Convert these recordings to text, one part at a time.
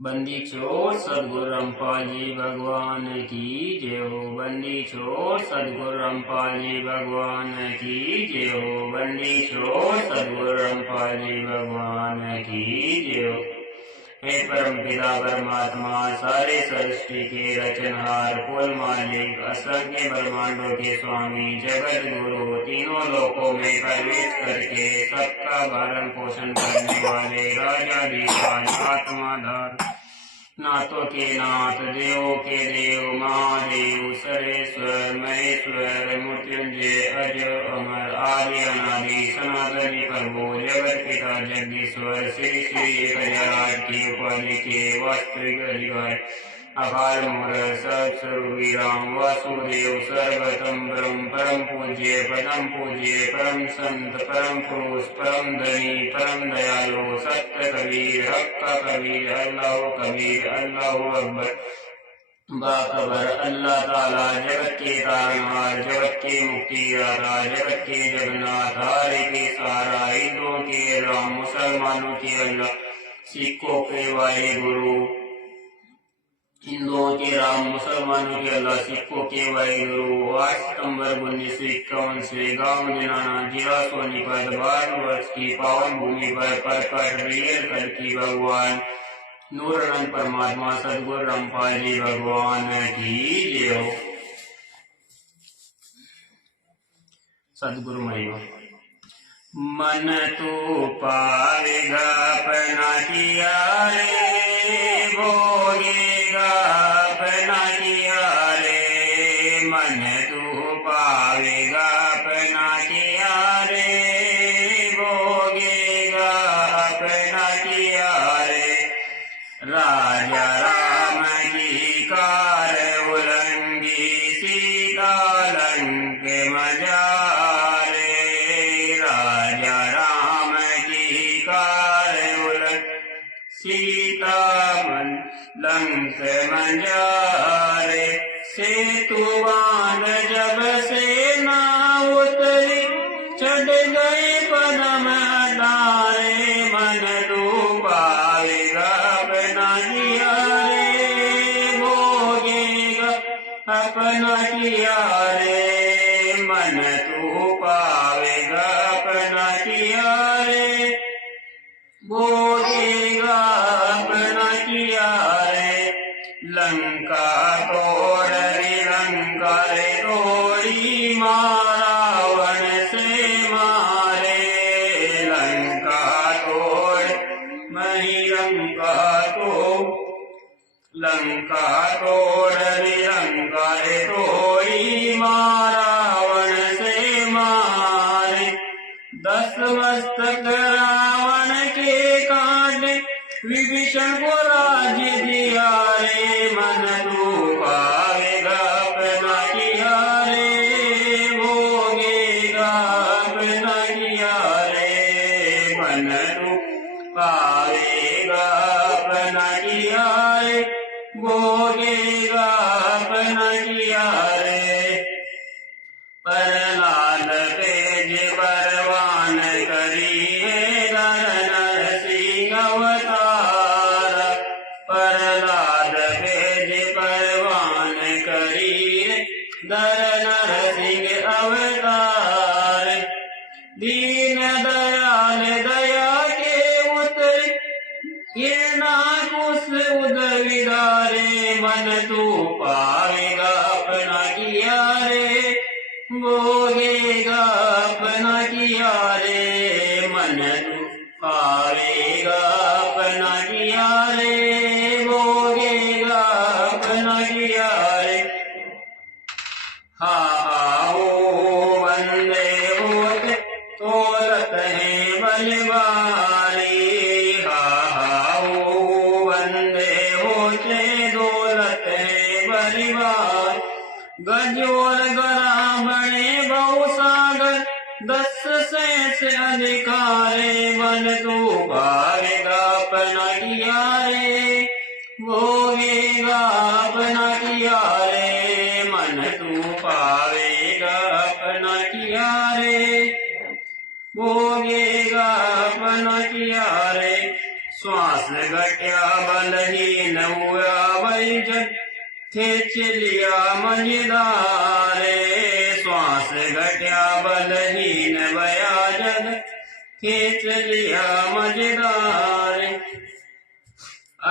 बंदी छोड़ सदगुरु रामपाल जी भगवान की जय हो। बंदी छोड़ सदगुरु रामपाल जी भगवान की जय हो। बंदी छोड़ सदगुरु रामपाल जी भगवान की जय हो। हे परम पिता परमात्मा, सारे सृष्टि के रचनहार, कुल मालिक, असंख्य ब्रह्मांडों के स्वामी, जगत गुरु, तीनों लोकों में प्रवेश करके सबका भरण पोषण करने वाले राजाधिराज आत्माधार, नाथों के नाथ, देवों के देव, महादेव, सरेश्वर, महेश्वर, मृत्युंजय, अज अमर, आदि अनादि, सनातनी प्रभु, जगत पिता जगदीश्वर, श्री श्री एक राज की उपाधि के वास्तविक अधिकार, अकाल मूर्त सर्वस्वरूपी राम वासुदेव, सर्वतम ब्रह्म, परम पूज्य, परम पूज्य, परम संत, परम पुरुष, परम धनी, परम दयालु, सत्य कबीर, हक का कबीर, अल्लाह कबीर, अल्लाह अकबर, बाखबर, अल्लाह ताला, जगत के तारनहार, जगत के मुक्तिदाता, जगत के जगन्नाथ, हारे के सारा, हिंदुओं के राम, मुसलमानों के अल्लाह, सिखों के वाहे गुरु, हिंदुओं के राम, मुसलमानों के अल्लाह, सिखों के वाहिगुरु। 8 सितम्बर 1951 से गांव दिनाना, जिला सोनीपत, भारतवर्ष की पावन भूमि पर प्रकट रियल कल्कि भगवान नूरानंद परमात्मा सदगुरु रामपाल जी भगवान की जय हो। सदगुरु महिमा। मन तू पावेगा अपना किया रे, भोगेगा अपना किया रे। मन तू पावेगा अपना किया रे, भोगेगा अपना किया रे। राजा राम की कार उलंगी, सीता लंक मजारे। राजा राम की कार उलंग, सीता मन लंक मजारे। सेतु बांध जब सेना उतरी, चढ़ गए पदम डारे। मन डूबाएगा अपना किया रे, भोगेगा अपना किया रे। मन तू पावेगा अपना किया रे, भोगेगा अपना किया रे। लंका तोड़ रे, लंका रे तोड़ी, रावण से मारे। लंका तोड़ मही लंका तो, लंका तोड़ रे, लंका रे तोड़ी, रावण से मारे। 10 मस्तक रावण के काटे, विभीषण को राज्य दिया रे। मन तू पावेगा अपना किया रे, भोगेगा अपना किया रे। मन तू पावेगा अपना किया रे, भोगेगा अपना किया रे। प्रहलाद तेज परवान करी है, नरसिंह अवतार। प्रहलाद तेज परवान करी है, नरसिंह अवतार। दीन दयाल दया के उतरे, ये नाकुश उदविदारे। मन तू पावेगा अपना किया रे, भोगेगा अपना किया रे। मन तू पावेगा अपना किया रे, भोगेगा अपना किया रे। हा हो वंदे होते तोरत है बलवारी। हा हो वंदे होते दौलत है बलवार। गजोर गरा बड़े बहुसागर, 10 शेष अधिकारे। मन तू पावेगा अपना किया रे, भोगेगा अपना किया रे। मन तू पावेगा अपना किया रे, भोगेगा अपना किया रे। श्वास श्वास घट्या बलहीन हुआ वैजन खेच लिया मझधारे श्वास घट्या बलहीन वया जग खेच लिया मझधारे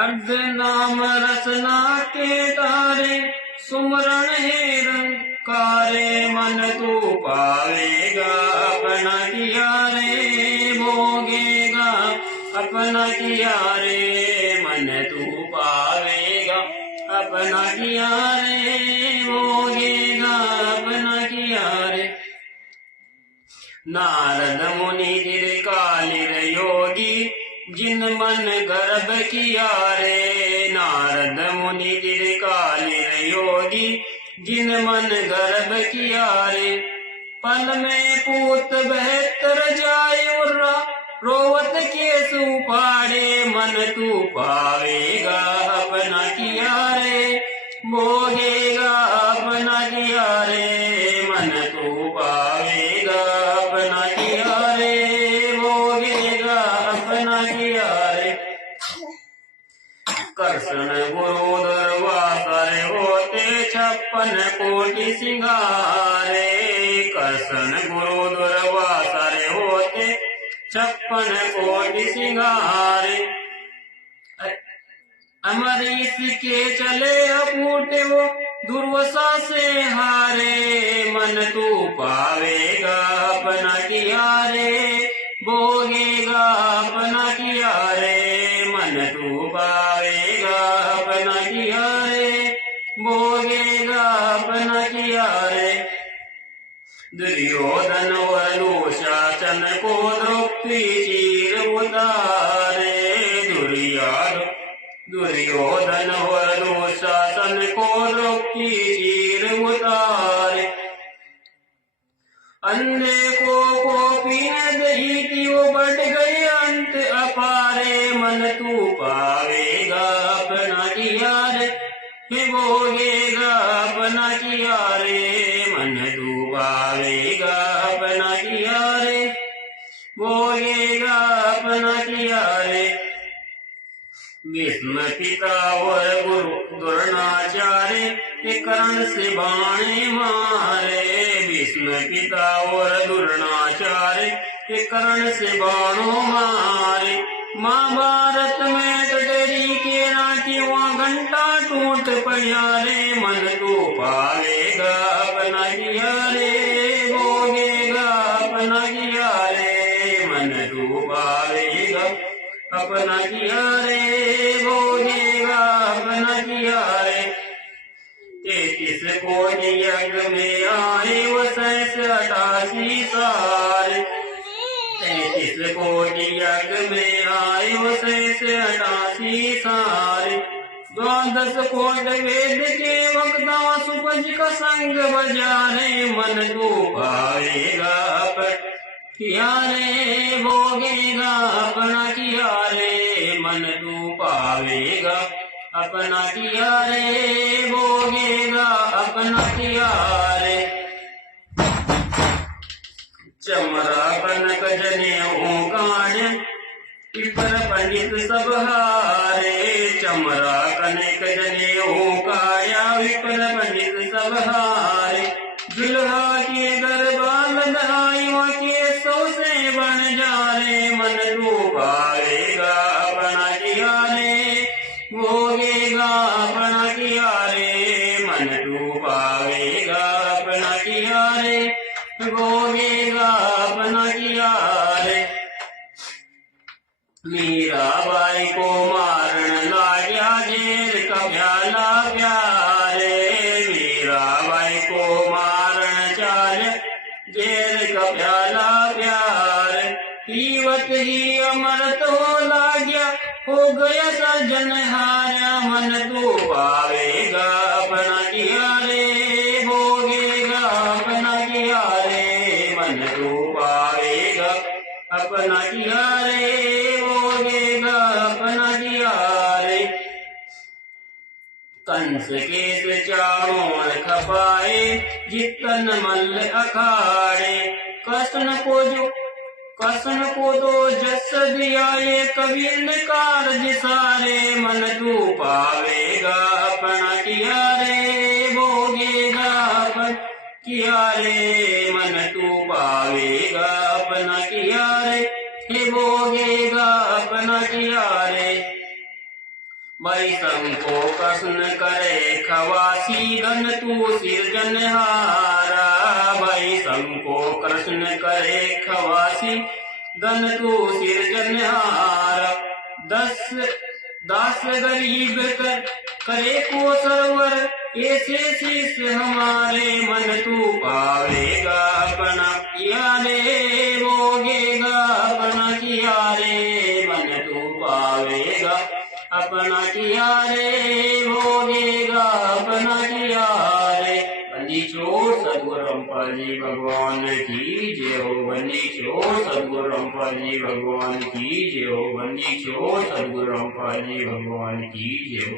अर्ध नाम रसना के तारे सुमरण है रंकारे मन तू पावेगा अपना किया रे भोगेगा अपना किया रे मन तू पावेगा अपना किया रे भोगेगा अपना किया रे नारद मुनि दीर्घकालिर योगी जिन मन गर्भ किया रे नारद मुनि दीर्घकालिर योगी जिन मन गर्भ किया रे पल में पूत बहत्तर जाय रोवत केस उपाड़े मन तू पावेगा अपना किया रे भोगेगा अपना किया रे मन तू पावेगा अपना किया रे भोगेगा अपना किया रे कृष्ण गुरु दरबार होते 56 कोटि सिंगारे कृष्ण गुरु दरबार होते 56 कोटि सिंगारे अमरीश के चले अपूटे वो दुर्वसा से हारे मन तू पावेगा अपना किया रे भोगेगा अपना किया रे मन तू पावेगा अपना किया रे भोगेगा अपना किया रे दुर्योधन वरु शासन को द्रौपदी चीर उतारे दुर्योधन वरु शासन को द्रौपदी चीर उतारे अंधे को पीने दही की वो बढ़ गई अंत अपारे मन तू पावेगा अपना किया रे भोगेगा अपना किया रे मन तू पावेगा अपना किया रे भोगेगा अपना किया रे भीष्म पिता और गुरु द्रोणाचार्य के कर्ण से बाणे मारे भीष्म पिता और द्रोणाचार्य के कर्ण से बाणों मारे महाभारत में टटरी के नाची वहाँ घंटा टूट पड़ा रे मन तू पावेगा अपना किया रे भोगेगा अपना किया रे मन तू पावेगा अपना किया रे भोगेगा अपना किया रे 33 कोटि यज्ञ में आए वो 88 सारे 33 कोटि यज्ञ में आए वो 88 सारे 12 कोट वेद के वक्ता सुपज का संग बजाने मन तू पावेगा किया रे भोगेगा अपना किया रे मन तू पावेगा अपना किया रे भोगेगा अपना किया रे चमरा कनक जनेऊ काण्य पिपर पंडित सब हारे चमरा कनक जनेऊ काया विपर पंडित सब हारे दुल्हा के दरबार लदाई के सौ से बन जा रे मन तू पावेगा अपना किया रे भोगेगा अपना किया रे मन तू पावेगा अपना किया रे भोगेगा अपना किया रे मीराबाई को मारन लाया जेल का प्याला प्यारे मीराबाई को मारन चाल जेल का प्याला प्यार पीवत ही अमृत हो लाग्या हो गया सजन हारा मन तू पावेगा अपना किया रे भोगेगा अपना किया रे मन तू पावेगा अपना किया रे भोगेगा अपना किया रे कंस के चारों खपाए जितन मल्ल अखाड़े कृष्ण को जो कसन को तो जस दिया ये कबीर ने कारज सारे, मन तू पावेगा अपना किया रे, भोगेगा अपन किया रे, मन तू पावेगा अपना किया रे, हे भोगेगा अपना किया रे। भाई संको कृष्ण करे खवासी, धन तू सिरजनहारा, भाई संको कृष्ण करे खवासी, धन तू सिरजनहारा। दास गरीब करे को सरवर, ऐसे शिष्य हमारे, मन तू पावेगा अपना किया रे, भोगेगा अपना किया रे, मन तू पावेगा अपना किया रे, भोगेगा अपना किया रे। बंदी छोड़ सदगुरु रामपाल जी भगवान की जय हो, बंदी छोड़ सदगुरु रामपाल जी भगवान की जय हो, बंदी छोड़ सदगुरु रामपाल जी भगवान की जय हो।